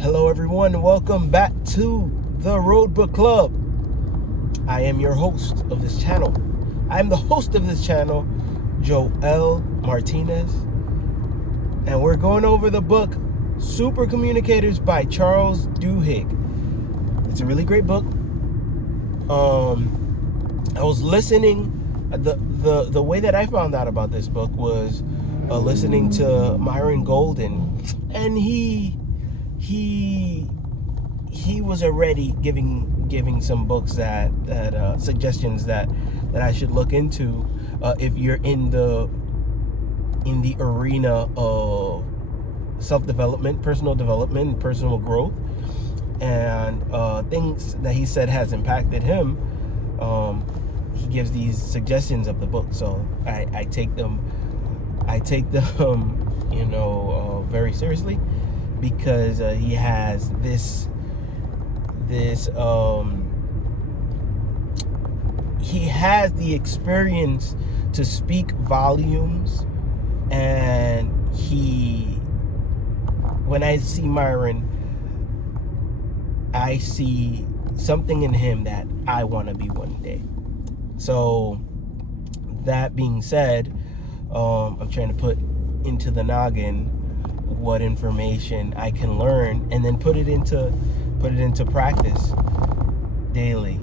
Hello everyone, welcome back to the Road Book Club. I am your host of this channel. I am the host of this channel, Joel Martinez. And we're going over the book, Super Communicators by Charles Duhigg. It's a really great book. I was listening, the way that I found out about this book was listening to Myron Golden. And he was already giving some books that suggestions that I should look into if you're in the arena of self-development, personal development, personal growth, and things that he said has impacted him. He gives these suggestions of the book, so I take them very seriously, because he has he has the experience to speak volumes, and when I see Myron, I see something in him that I want to be one day. So that being said, I'm trying to put into the noggin what information I can learn and then put it into practice daily.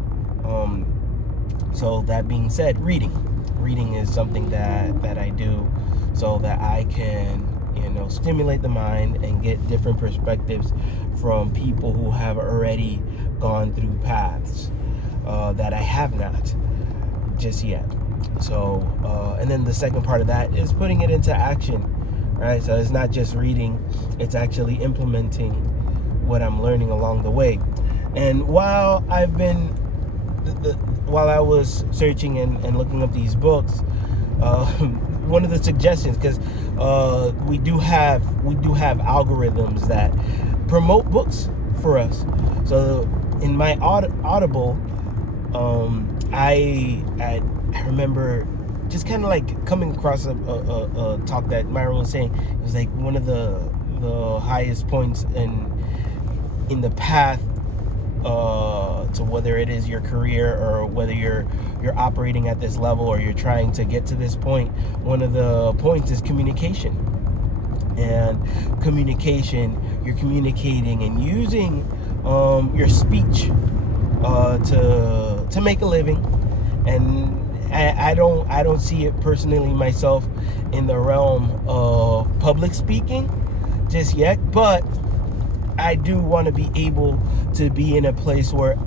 So that being said, reading is something that I do so that I can stimulate the mind and get different perspectives from people who have already gone through paths that I have not just yet. So and then the second part of that is putting it into action, right? So it's not just reading, it's actually implementing what I'm learning along the way. And while I was searching and looking up these books, one of the suggestions, because we do have algorithms that promote books for us. So in my Audible, I remember just kind of like coming across a talk that Myron was saying. It was like one of the highest points in the path to whether it is your career or whether you're operating at this level or you're trying to get to this point. One of the points is communication. And communication, you're communicating and using your speech to make a living. And I don't see it personally myself in the realm of public speaking just yet, but I do want to be able to be in a place where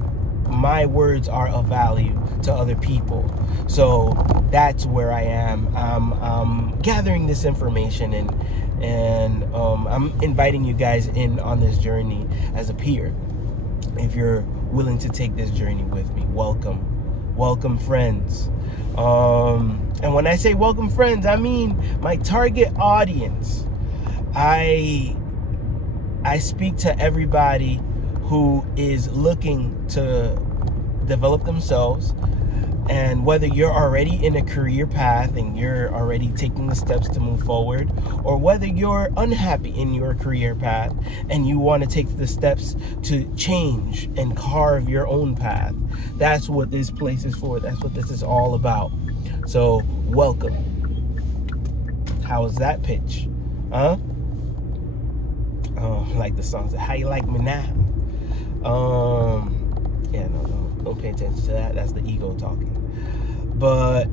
my words are of value to other people. So that's where I am. I'm gathering this information and I'm inviting you guys in on this journey as a peer. If you're willing to take this journey with me, welcome friends. And when I say welcome friends, I mean my target audience. I speak to everybody who is looking to develop themselves, and whether you're already in a career path and you're already taking the steps to move forward, or whether you're unhappy in your career path and you want to take the steps to change and carve your own path. That's what this place is for. That's what this is all about. So welcome. How was that pitch? Huh? Like the songs, how you like me now? Yeah, no, don't pay attention to that. That's the ego talking. But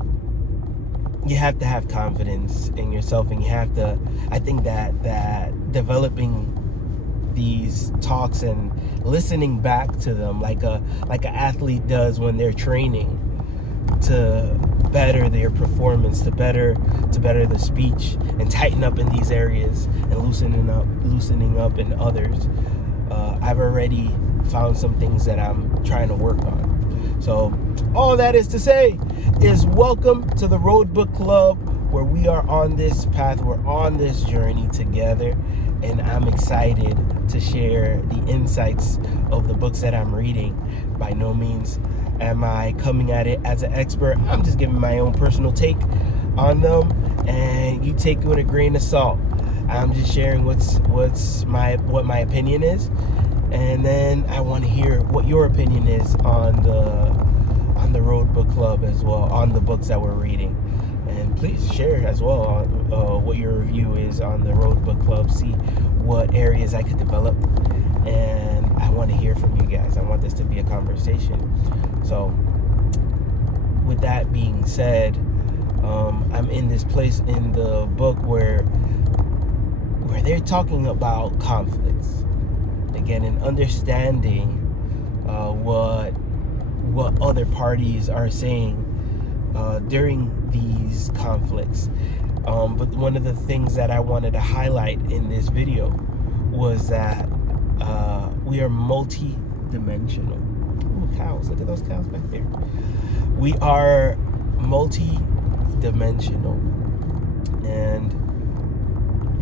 you have to have confidence in yourself, and you have to, I think that developing these talks and listening back to them like an athlete does when they're training to better their performance, to better the speech and tighten up in these areas and loosening up in others. I've already found some things that I'm trying to work on. So all that is to say is welcome to the Road Book Club, where we are on this path, we're on this journey together, and I'm excited to share the insights of the books that I'm reading. By no means am I coming at it as an expert. I'm just giving my own personal take on them, and you take it with a grain of salt. I'm just sharing what my opinion is, and then I want to hear what your opinion is on the Road Book Club as well, on the books that we're reading. And please share as well on what your review is on the Road Book Club. See what areas I could develop, and I want to hear from you guys. I want this to be a conversation. So with that being said, I'm in this place in the book where they're talking about conflicts again, and understanding what other parties are saying during these conflicts. But one of the things that I wanted to highlight in this video was that we are multi-dimensional. Ooh, cows! Look at those cows back there. We are multi-dimensional, and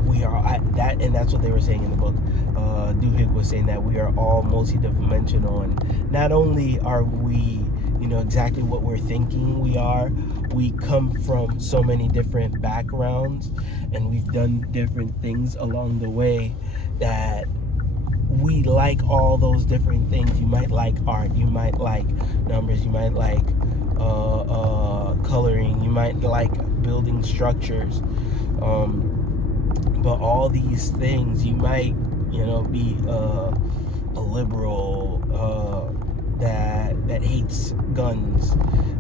we are that, and that's what they were saying in the book. Duhigg was saying that we are all multi-dimensional, and not only are we, exactly what we're thinking we come from so many different backgrounds, and we've done different things along the way that we like all those different things. You might like art, you might like numbers, you might like coloring, you might like building structures, but all these things, you might be a liberal that hates guns,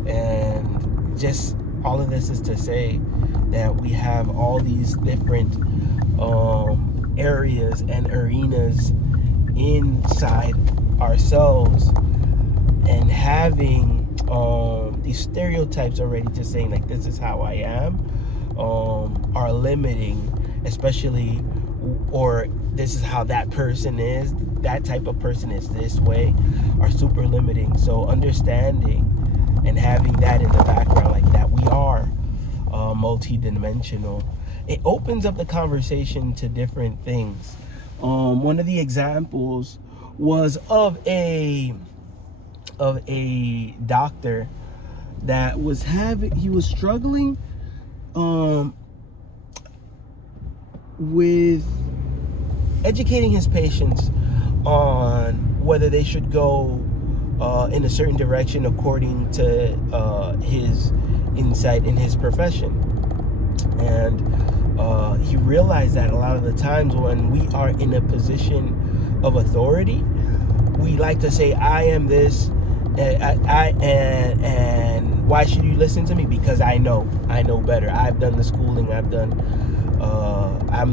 and just all of this is to say that we have all these different areas and arenas inside ourselves, and having these stereotypes already, just saying like this is how I am, are limiting, especially, or this is how that person is, that type of person is this way, are super limiting. So understanding and having that in the background, like that we are multi-dimensional, it opens up the conversation to different things. One of the examples was of a doctor that he was struggling with educating his patients on whether they should go in a certain direction according to his insight in his profession. And he realized that a lot of the times when we are in a position of authority, we like to say, I am this, and why should you listen to me? Because I know better. I've done the schooling, I'm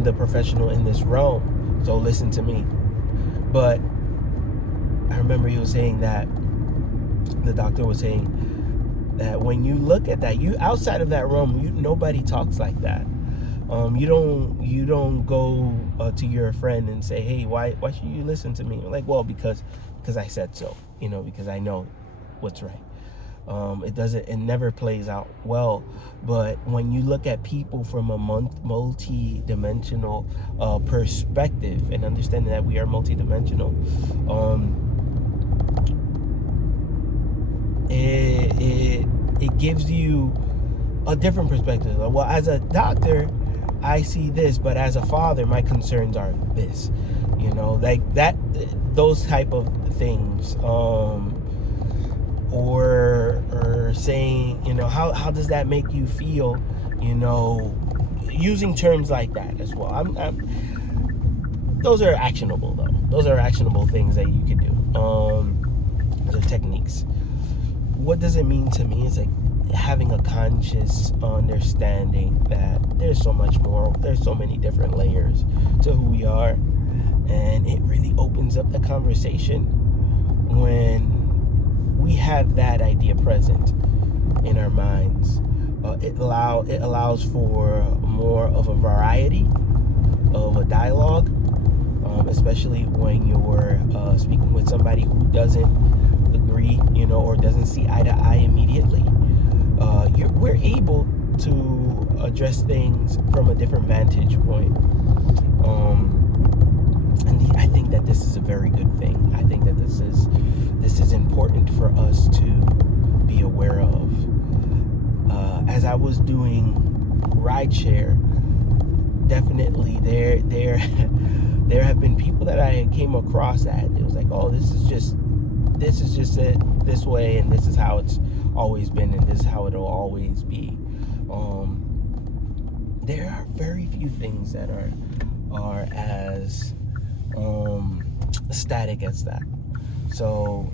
the professional in this realm, so listen to me. But I remember he was saying that, the doctor was saying that when you look at that, you outside of that realm, nobody talks like that. You don't go to your friend and say, hey, why should you listen to me? Like, well, because I said so, because I know what's right. It never plays out well. But when you look at people from a multi-dimensional perspective, and understanding that we are multi-dimensional, it gives you a different perspective. Well, as a doctor, I see this, but as a father, my concerns are this, like that, those type of things, or saying, how does that make you feel, using terms like that as well. Those are actionable though. Those are actionable things that you can do. Those are techniques. What does it mean to me is like having a conscious understanding that there's so much more, there's so many different layers to who we are, and it really opens up the conversation when we have that idea present in our minds. It allows for more of a variety of a dialogue, especially when you're speaking with somebody who doesn't agree, or doesn't see eye to eye immediately. We're able to address things from a different vantage point. And I think that this is a very good thing. I think that this is important for us to be aware of. As I was doing rideshare, definitely there there have been people that I came across that it was like, oh, this is just it this way, and this is how it's always been, and this is how it'll always be. There are very few things that are as static as that. So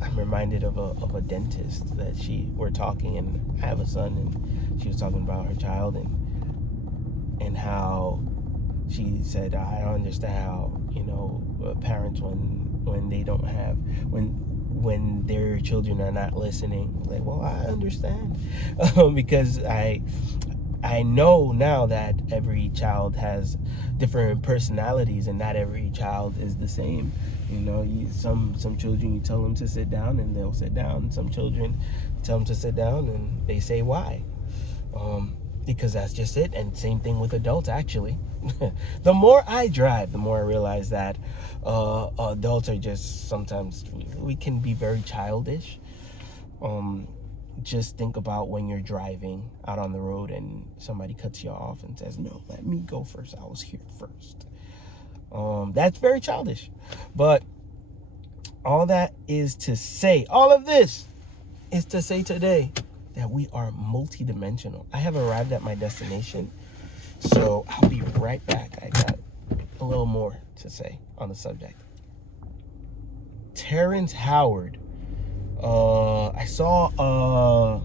I'm reminded of a dentist that we're talking, and I have a son, and she was talking about her child and how she said, I don't understand how, parents when they don't have, when their children are not listening. Like, well, I understand. Because I know now that every child has different personalities, and not every child is the same. Some children, you tell them to sit down and they'll sit down. Some children, you tell them to sit down and they say why. Because that's just it. And same thing with adults, actually. The more I drive, the more I realize that adults are just, sometimes we can be very childish. Just think about when you're driving out on the road and somebody cuts you off and says, no, let me go first, I was here first. That's very childish. But all that is to say, all of this is to say today that we are multidimensional. I have arrived at my destination, so I'll be right back. I got a little more to say on the subject. Terrence Howard. I saw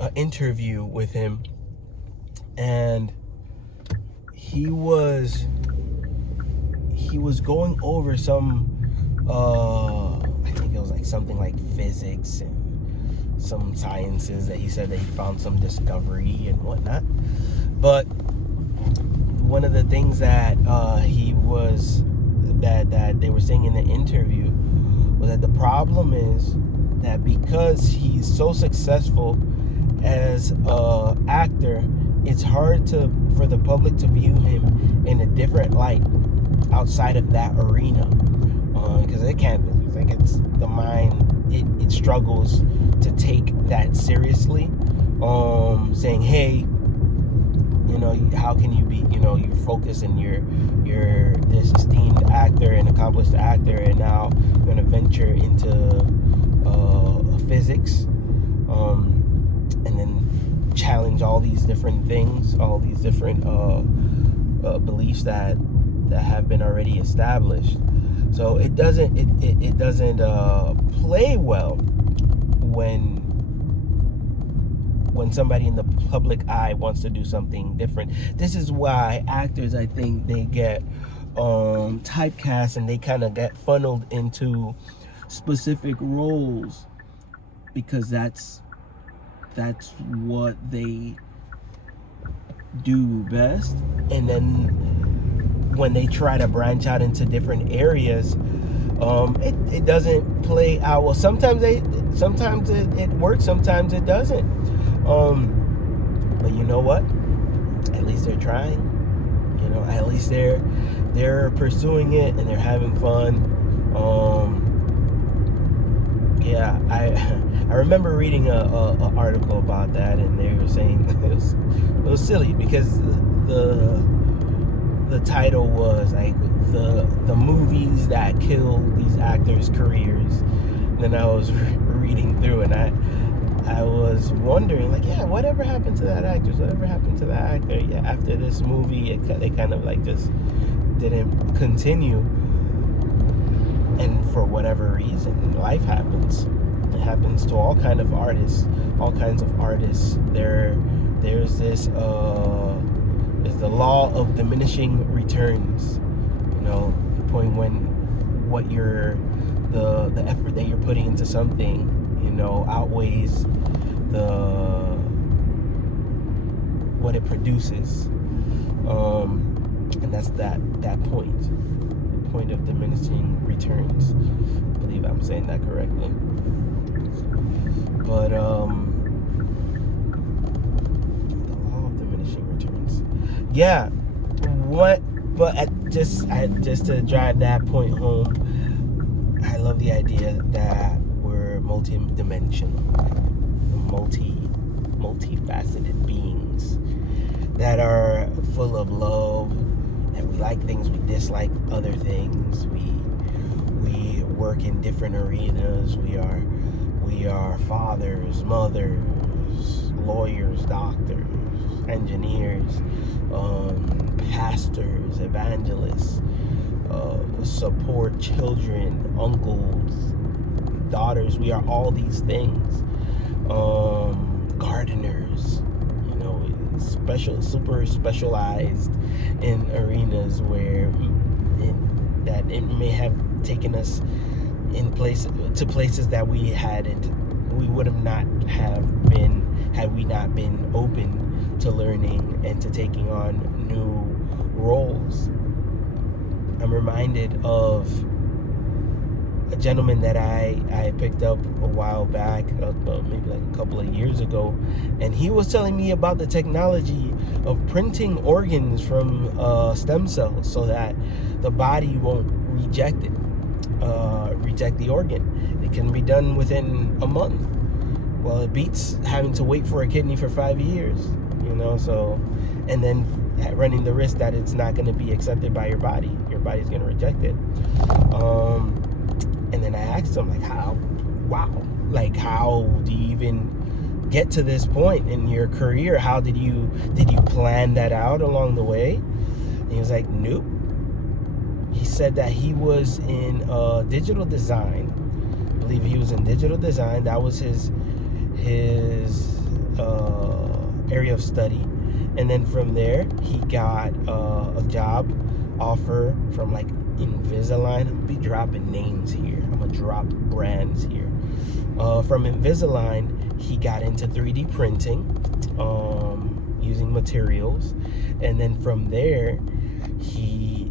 an interview with him, and he was going over some I think it was like something like physics and some sciences that he said that he found some discovery and whatnot. But one of the things that that they were saying in the interview was that the problem is that because he's so successful as a actor, it's hard for the public to view him in a different light outside of that arena, because it can't. I think it's the mind. It struggles to take that seriously. Saying, hey, how can you be, you're focused and you're this esteemed actor and accomplished actor, and now you're gonna venture into physics, and then challenge all these different things, all these different beliefs that have been already established. So it doesn't play well when somebody in the public eye wants to do something different. This is why actors, I think, they get typecast, and they kind of get funneled into specific roles, because that's what they do best. And then when they try to branch out into different areas, it doesn't play out well. Sometimes it works, sometimes it doesn't. But you know what? At least they're trying. At least they're pursuing it, and they're having fun. Yeah, I remember reading a article about that, and they were saying it was silly, because the title was like the movies that killed these actors' careers. And then I was reading through, and I was wondering, like, yeah, whatever happened to that actress? Whatever happened to that actor? Yeah, after this movie, they kind of like just didn't continue. And for whatever reason, life happens. It happens to all kinds of artists. There's this is the law of diminishing returns. The point when the effort that you're putting into something, outweighs what it produces, and that's that point of diminishing returns. I believe I'm saying that correctly. But the law of diminishing returns. Yeah. Just to drive that point home, I love the idea that we're multi-dimensional, multifaceted beings that are full of love, and we like things, we dislike other things. We work in different arenas. We are fathers, mothers, lawyers, doctors, engineers, pastors, evangelists, support children, uncles, daughters. We are all these things. Gardeners, super specialized in arenas where it may have taken us to places that we would have not have been had we not been open to learning and to taking on new roles. I'm reminded of a gentleman that I picked up a while back, maybe like a couple of years ago, and he was telling me about the technology of printing organs from stem cells so that the body won't reject the organ. It can be done within a month. Well, it beats having to wait for a kidney for 5 years, so, and then running the risk that it's not going to be accepted by your body. Your body's going to reject it. And then I asked him, like, how do you even get to this point in your career? How did you plan that out along the way? And he was like, nope. He said that he was in digital design. I believe he was in digital design. That was his area of study. And then from there, he got a job offer from like Invisalign. I'm gonna be dropping names here. I'm gonna drop brands here. From Invisalign, he got into 3D printing, using materials, and then from there,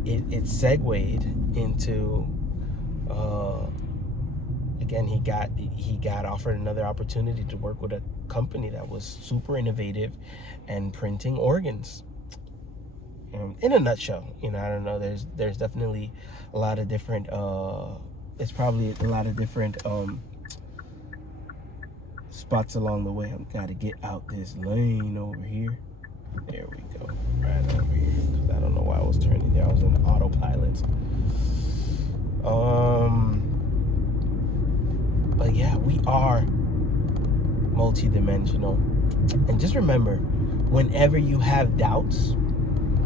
it segued into. Again, he got offered another opportunity to work with a company that was super innovative and printing organs. In a nutshell, I don't know. There's definitely a lot of different. It's probably a lot of different spots along the way. I've got to get out this lane over here. There we go, right over here. Cause I don't know why I was turning there. I was in autopilot. But yeah, we are multidimensional. And just remember, whenever you have doubts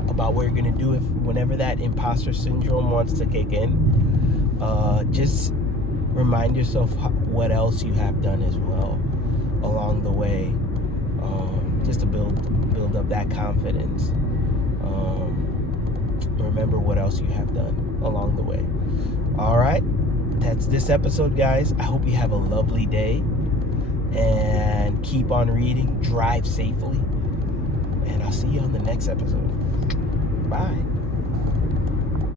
about what you're going to do, whenever that imposter syndrome wants to kick in, just remind yourself what else you have done as well along the way, just to build up that confidence. Remember what else you have done along the way. All right. That's this episode, guys. I hope you have a lovely day and keep on reading, drive safely, and I'll see you on the next episode. Bye.